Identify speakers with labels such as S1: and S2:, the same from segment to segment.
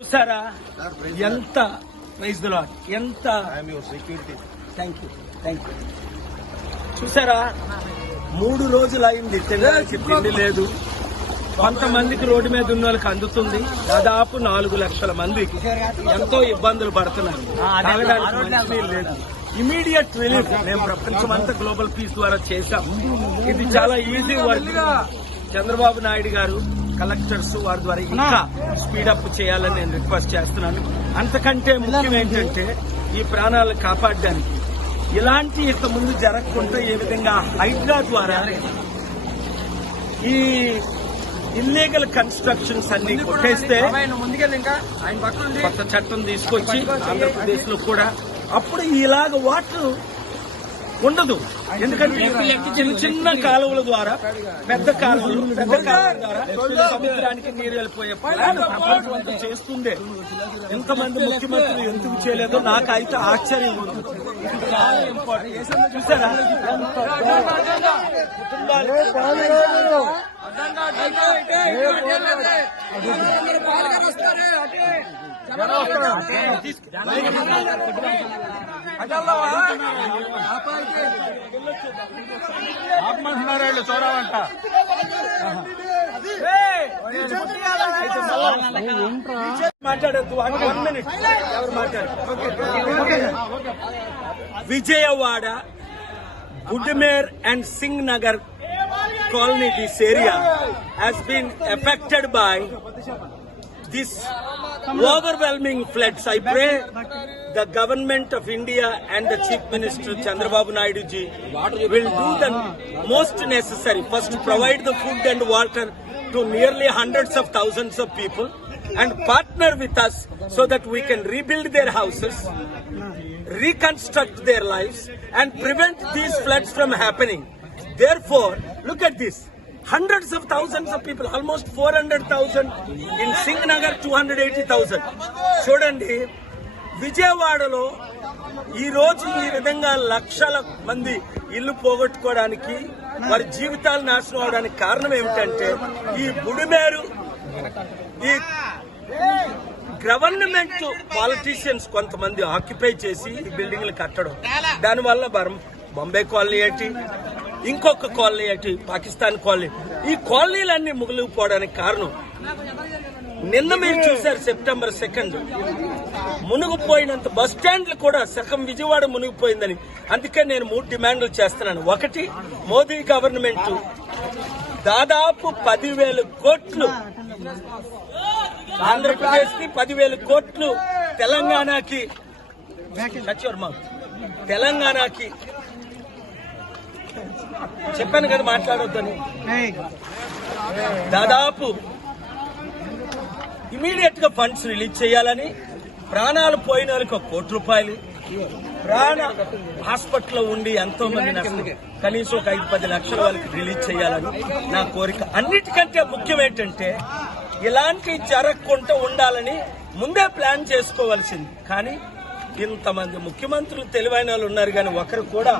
S1: చూసారా? ఎంత ప్రైజ్ ఎంత
S2: security
S1: thank you thank you చూసారా? మూడు రోజులు అయింది. తిండి లేదు. కొంతమందికి రోడ్డు మీద ఉన్న వాళ్ళకి అందుతుంది. దాదాపు నాలుగు లక్షల మందికి ఎంతో ఇబ్బందులు పడుతున్నారు. లేదు. ఇమీడియట్ రిలీఫ్ మేము ప్రపంచమంతా గ్లోబల్ పీస్ ద్వారా చేశాం. ఇది చాలా ఈజీ వర్క్ చంద్రబాబు నాయుడు గారు కలెక్టర్స్ వారి ద్వారా ఇంకా స్పీడప్ చేయాలని నేను రిక్వెస్ట్ చేస్తున్నాను. అంతకంటే ముఖ్యం ఏంటంటే ఈ ప్రాణాలను కాపాడడానికి. ఇలాంటి ఇంత ముందు జరగకుండా ఏ విధంగా హైడ్రా ద్వారా ఈ ఇల్లీగల్ కన్స్ట్రక్షన్స్ అన్ని కొట్టేస్తే కొత్త చట్టం తీసుకొచ్చి ఆంధ్రప్రదేశ్లో కూడా. అప్పుడు ఇలాగ వాటర్ ఉండదు. ఎందుకంటే చిన్న చిన్న కాలువల ద్వారా పెద్ద కాలువలు పెద్ద కాలువల ద్వారా సముద్రానికి నీరు వెళ్ళిపోయే అంతా చేస్తుండే. ఎంతమంది ముఖ్యమంత్రులు ఎందుకు చేయలేదో నాకు అయితే ఆశ్చర్యం ఉంది. ఇది చాలా ఇంపార్టెంట్ చూసారా కుటుంబాలు
S2: ఆత్మహత్యారు చూడవంట
S1: మాట్లాడద్దు వన్ మినిట్ ఎవరు మాట్లాడారు Vijayawada గుడ్మేర్ and Singh Nagar colony this area has been affected by this overwhelming floods. I pray the government of India and the Chief Minister Chandrababu Naidu ji will do the most necessary. First, provide the food and water to nearly hundreds of thousands of people and partner with us so that we can rebuild their houses, reconstruct their lives and prevent these floods from happening. Therefore, look at this. Hundreds of thousands of people, almost 400,000 in eighty 280,000. చూడండి విజయవాడలో ఈ రోజు ఈ విధంగా లక్షల మంది ఇల్లు పోగొట్టుకోవడానికి వారి జీవితాలు నాశనం అవడానికి కారణం ఏమిటంటే ఈ బుడిమేరు ఈ గవర్నమెంట్ పాలిటీషియన్స్ కొంతమంది ఆక్యుపై చేసి ఈ బిల్డింగ్లు కట్టడం. దానివల్ల బరం బొంబే కాలనీ ఏంటి? ఇంకొక కాలనీ అటు పాకిస్తాన్ కాలనీ. ఈ కాలనీలన్నీ ముగిలిపోవడానికి కారణం నిన్న మీరు చూశారు సెప్టెంబర్ సెకండ్. మునిగిపోయినంత బస్ స్టాండ్లు కూడా సగం విజయవాడ మునిగిపోయిందని. అందుకే నేను మూడు డిమాండ్లు చేస్తున్నాను. ఒకటి మోదీ గవర్నమెంట్ దాదాపు పదివేల కోట్లు ఆంధ్రప్రదేశ్కి పదివేల కోట్లు తెలంగాణకి తెలంగాణకి చెప్పాను కదా మాట్లాడొద్దని. దాదాపు ఇమీడియట్గా ఫండ్స్ రిలీజ్ చేయాలని ప్రాణాలు పోయిన వాళ్ళకి ఒక కోటి రూపాయలు. ప్రాణ హాస్పిటల్లో ఉండి ఎంతో మంది నష్టం. కనీసం ఒక ఐదు పది లక్షల వాళ్ళకి రిలీజ్ చేయాలని నా కోరిక. అన్నిటికంటే ముఖ్యం ఏంటంటే ఇలాంటి జరగకుండా ఉండాలని ముందే ప్లాన్ చేసుకోవాల్సింది. కానీ ఇంతమంది ముఖ్యమంత్రులు తెలివైన వాళ్ళు ఉన్నారు కానీ ఒకరు కూడా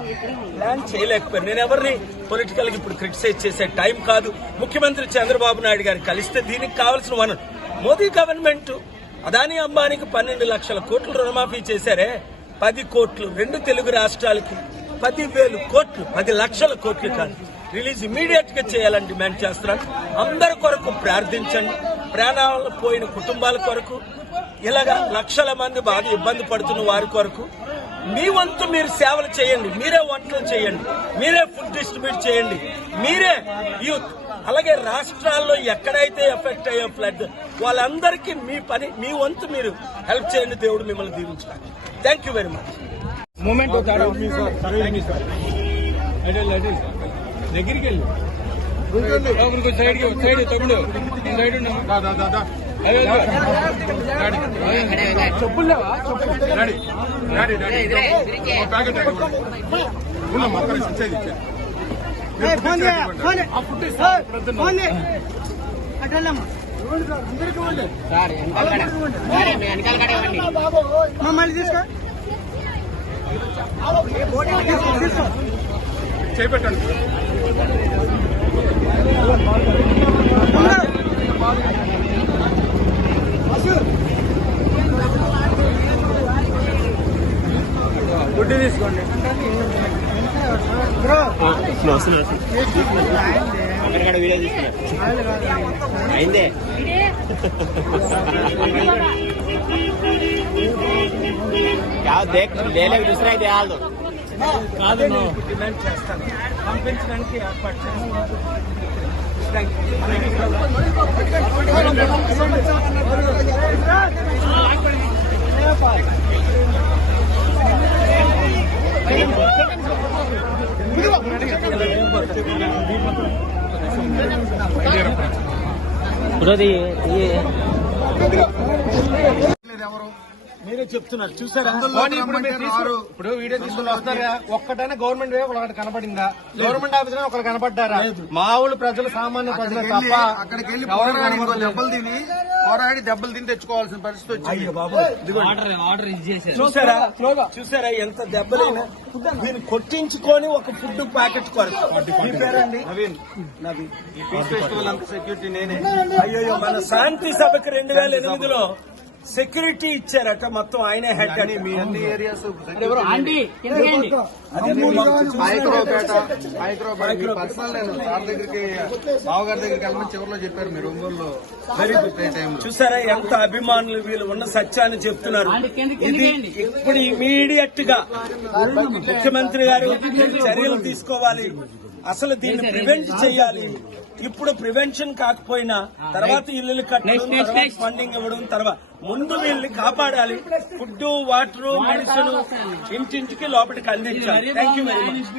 S1: ప్లాన్ చేయలేకపోయారు. నేను ఎవరిని పొలిటికల్ ఇప్పుడు క్రిటిసైజ్ చేసే టైం కాదు. ముఖ్యమంత్రి చంద్రబాబు నాయుడు గారు కలిస్తే దీనికి కావాల్సిన వనరు మోదీ గవర్నమెంట్ అదానీ అంబానీకి పన్నెండు లక్షల కోట్లు రుణమాఫీ చేశారే. పది కోట్లు రెండు తెలుగు రాష్ట్రాలకి పది వేలు కోట్లు పది లక్షల కోట్లు కాదు. రిలీజ్ ఇమీడియట్గా చేయాలని డిమాండ్ చేస్తున్నాను. అందరి కొరకు ప్రార్థించండి. ప్రాణాలు పోయిన కుటుంబాల కొరకు ఇలాగా లక్షల మంది బాగా ఇబ్బంది పడుతున్న వారి కొరకు మీ వంతు మీరు సేవలు చేయండి. మీరే వంటలు చేయండి. మీరే ఫుడ్ డిస్ట్రిబ్యూట్ చేయండి. మీరే యూత్. అలాగే రాష్ట్రాల్లో ఎక్కడైతే ఎఫెక్ట్ అయ్యే ఫ్లడ్ వాళ్ళందరికీ మీ పని మీ వంతు మీరు హెల్ప్ చేయండి. దేవుడు మిమ్మల్ని దీవించాలి thank you very much
S3: moment
S2: దగ్గరికి వెళ్ళి.
S3: సైడ్ సైడ్ తమ్ముడు. సైడ్ చెప్పులు లేవా
S2: డాడీ డాడీ డాడీ. ఒక ప్యాకెట్ ఉన్న మొక్కలు ఇచ్చేది ఇచ్చా
S4: మమ్మల్ని తీసుకో. తీసుకో.
S2: చేపెట్టండి.
S5: అక్కడికక్కడ వీడియో తీసుకున్నారు అయిందే. యావ్ దేక్ లేలే చూసినా అయితే వాళ్ళు
S1: కాదు పంపించడానికి ఏర్పాటు చేస్తాను Brody, yeah. మీరే చెప్తున్నారు. చూసారా?
S3: ఇప్పుడు వీడియో తీసుకుని వస్తారా ఒక్కటైనా గవర్నమెంట్ వేవ్ ఒకటి కనపడిందా? గవర్నమెంట్ ఆఫీసర్ ఒకరు కనపడ్డారా? మామూలు ప్రజలు సామాన్య ప్రజలు తప్ప
S2: అక్కడికి వెళ్ళి. దెబ్బలు తిని పోరాడి దెబ్బలు తిని తెచ్చుకోవాల్సిన పరిస్థితి వచ్చింది.
S1: అయ్యో బాబు చూసారా? చూసారా ఎంత దెబ్బలైనా దీన్ని కొట్టించుకొని ఒక ఫుడ్ ప్యాకెట్ కొరకు మీ పేరండి?
S2: నవీన్.
S1: నవీన్.
S2: ఈ పీస్ ఫెస్టివల్ అంత సెక్యూరిటీ నేనే.
S1: అయ్యో మన శాంతి సభకి రెండు వేల ఎనిమిదిలో సెక్యూరిటీ ఇచ్చారట మొత్తం ఆయనే హెడ్ అని
S2: మీ అన్ని ఏరియాస్
S1: మైక్రోపేట
S2: మైక్రోపేట మీ పర్సనల్ నేను సార్ దగ్గరికి బావగారి దగ్గరికి వెళ్ళమని చివరిలో చెప్పారు మీరు ఒంగోలులో వెరీ గుడ్ టైంలో.
S1: చూసారా ఎంత అభిమానులు వీళ్ళు ఉన్న సత్యాన్ని చెప్తున్నారు. ఇది ఇప్పుడు ఇమీడియట్గా ముఖ్యమంత్రి గారు చర్యలు తీసుకోవాలి. అసలు దీన్ని ప్రివెంట్ చేయాలి. ఇప్పుడు ప్రివెన్షన్ కాకపోయినా తర్వాత ఇల్లు కట్టడం ఫండింగ్ ఇవ్వడం తర్వాత ముందు వీళ్ళని కాపాడాలి. ఫుడ్ వాటర్ మెడిసిన్ ఇంటింటికి లోపలికి అందించాలి. Thank you very much